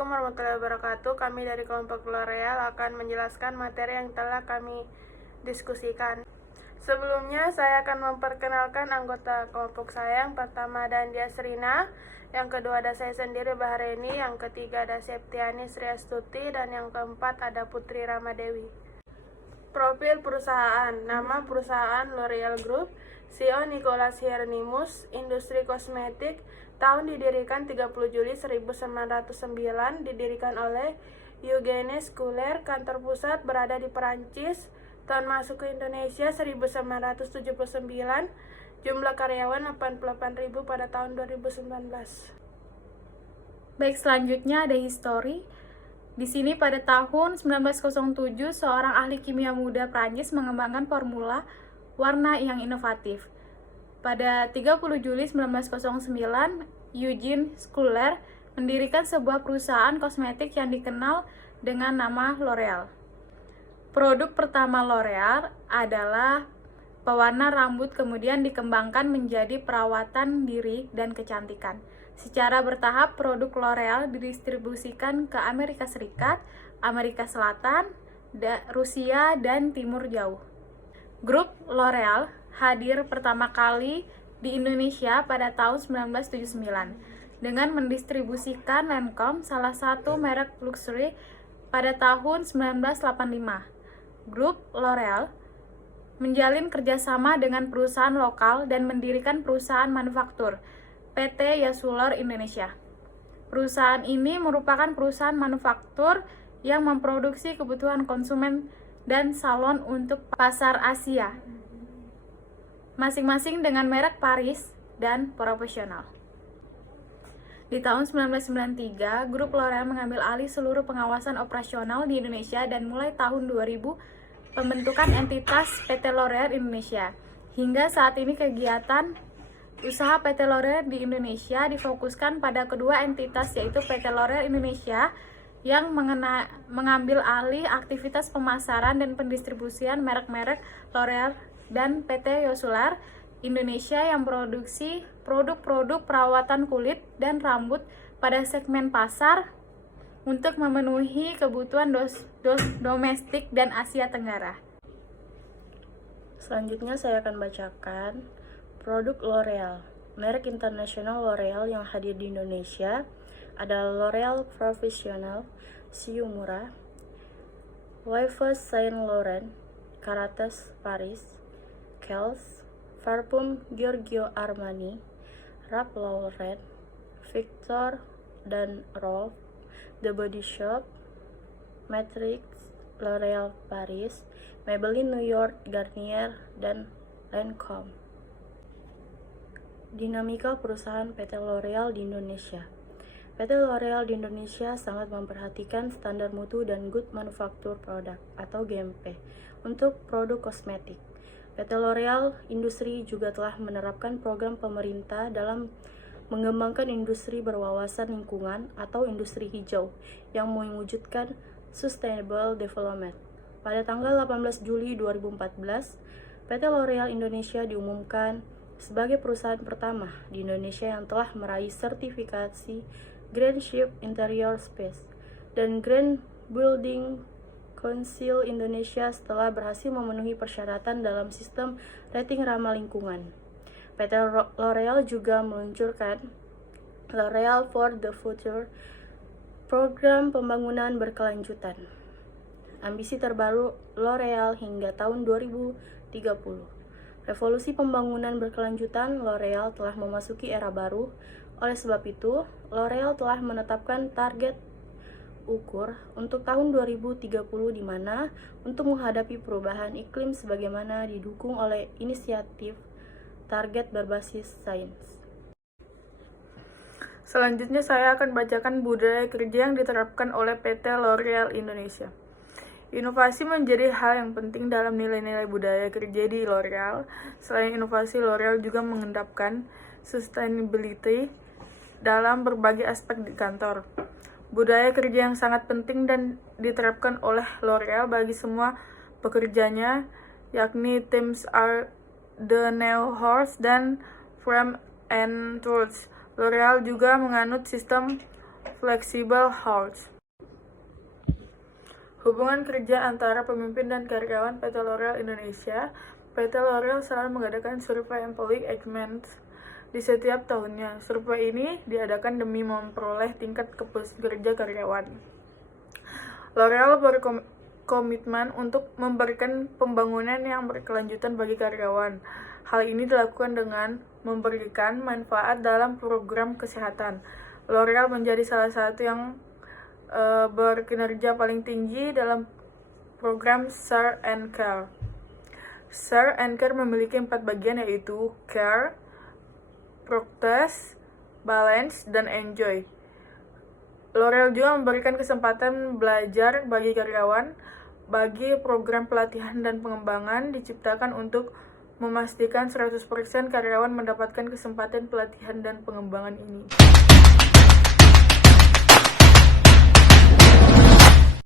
Assalamualaikum warahmatullahi wabarakatuh. Kami dari kelompok L'Oreal akan menjelaskan materi yang telah kami diskusikan. Sebelumnya, saya akan memperkenalkan anggota kelompok saya. Yang pertama ada Andia Srina, yang kedua ada saya sendiri Bahareni, yang ketiga ada Septiani Sri Astuti, dan yang keempat ada Putri Ramadewi. Profil perusahaan. Nama perusahaan L'Oreal Group, CEO Nicholas Hieronymus, industri kosmetik, tahun didirikan 30 Juli 1909, didirikan oleh Eugène Schuller, kantor pusat berada di Perancis, tahun masuk ke Indonesia 1979, jumlah karyawan 88.000 pada tahun 2019. Baik, selanjutnya ada histori. Di sini pada tahun 1907, seorang ahli kimia muda Prancis mengembangkan formula warna yang inovatif. Pada 30 Juli 1909, Eugène Schuller mendirikan sebuah perusahaan kosmetik yang dikenal dengan nama L'Oreal. Produk pertama L'Oreal adalah pewarna rambut, kemudian dikembangkan menjadi perawatan diri dan kecantikan. Secara bertahap, produk L'Oreal didistribusikan ke Amerika Serikat, Amerika Selatan, Rusia, dan Timur Jauh. Grup L'Oreal hadir pertama kali di Indonesia pada tahun 1979 dengan mendistribusikan Lancome, salah satu merek luxury, pada tahun 1985. Grup L'Oreal menjalin kerjasama dengan perusahaan lokal dan mendirikan perusahaan manufaktur, PT Yasuller Indonesia. Perusahaan ini merupakan perusahaan manufaktur yang memproduksi kebutuhan konsumen dan salon untuk pasar Asia, masing-masing dengan merek Paris dan profesional. Di tahun 1993, Grup L'Oreal mengambil alih seluruh pengawasan operasional di Indonesia dan mulai tahun 2000 pembentukan entitas PT L'Oreal Indonesia. Hingga saat ini kegiatan usaha PT L'Oreal di Indonesia difokuskan pada kedua entitas, yaitu PT L'Oreal Indonesia yang mengambil alih aktivitas pemasaran dan pendistribusian merek-merek L'Oreal, dan PT Yasuller Indonesia yang produksi produk-produk perawatan kulit dan rambut pada segmen pasar untuk memenuhi kebutuhan domestik dan Asia Tenggara. Selanjutnya saya akan bacakan produk L'Oreal. Merek internasional L'Oreal yang hadir di Indonesia adalah L'Oreal Professionnel, Siu Murah, Yves Saint Laurent, Caratas Paris, Kiehl's, Parfum Giorgio Armani, Ralph Lauren, Victor dan Rolf, The Body Shop, Matrix, L'Oreal Paris, Maybelline New York, Garnier, dan Lancome. Dinamika perusahaan PT L'Oreal di Indonesia. PT L'Oreal di Indonesia sangat memperhatikan standar mutu dan Good Manufacture Product atau GMP untuk produk kosmetik. PT L'Oreal Industri juga telah menerapkan program pemerintah dalam mengembangkan industri berwawasan lingkungan atau industri hijau yang mewujudkan sustainable development. Pada tanggal 18 Juli 2014, PT L'Oreal Indonesia diumumkan sebagai perusahaan pertama di Indonesia yang telah meraih sertifikasi Green Ship Interior Space dan Green Building Council Indonesia setelah berhasil memenuhi persyaratan dalam sistem rating ramah lingkungan. PT L'Oreal juga meluncurkan L'Oreal for the Future, program pembangunan berkelanjutan. Ambisi terbaru L'Oreal hingga tahun 2030. Revolusi pembangunan berkelanjutan L'Oreal telah memasuki era baru. Oleh sebab itu, L'Oreal telah menetapkan target ukur untuk tahun 2030 di mana untuk menghadapi perubahan iklim sebagaimana didukung oleh inisiatif target berbasis sains. Selanjutnya saya akan bacakan budaya kerja yang diterapkan oleh PT L'Oreal Indonesia. Inovasi menjadi hal yang penting dalam nilai-nilai budaya kerja di L'Oreal. Selain inovasi, L'Oreal juga mengendapkan sustainability dalam berbagai aspek di kantor. Budaya kerja yang sangat penting dan diterapkan oleh L'Oreal bagi semua pekerjanya, yakni Teams are the new horse dan Frame and Tools. L'Oreal juga menganut sistem Flexible Hearts. Hubungan kerja antara pemimpin dan karyawan PT L'Oreal Indonesia. PT L'Oreal selalu mengadakan survei employee engagement di setiap tahunnya. Survei ini diadakan demi memperoleh tingkat kepuasan kerja karyawan. L'Oreal berkomitmen untuk memberikan pembangunan yang berkelanjutan bagi karyawan. Hal ini dilakukan dengan memberikan manfaat dalam program kesehatan. L'Oreal menjadi salah satu yang berkinerja paling tinggi dalam program Share and Care. Share and Care memiliki 4 bagian, yaitu Care, Protect, Balance, dan Enjoy. L'Oreal juga memberikan kesempatan belajar bagi karyawan. Bagi program pelatihan dan pengembangan diciptakan untuk memastikan 100% karyawan mendapatkan kesempatan pelatihan dan pengembangan ini.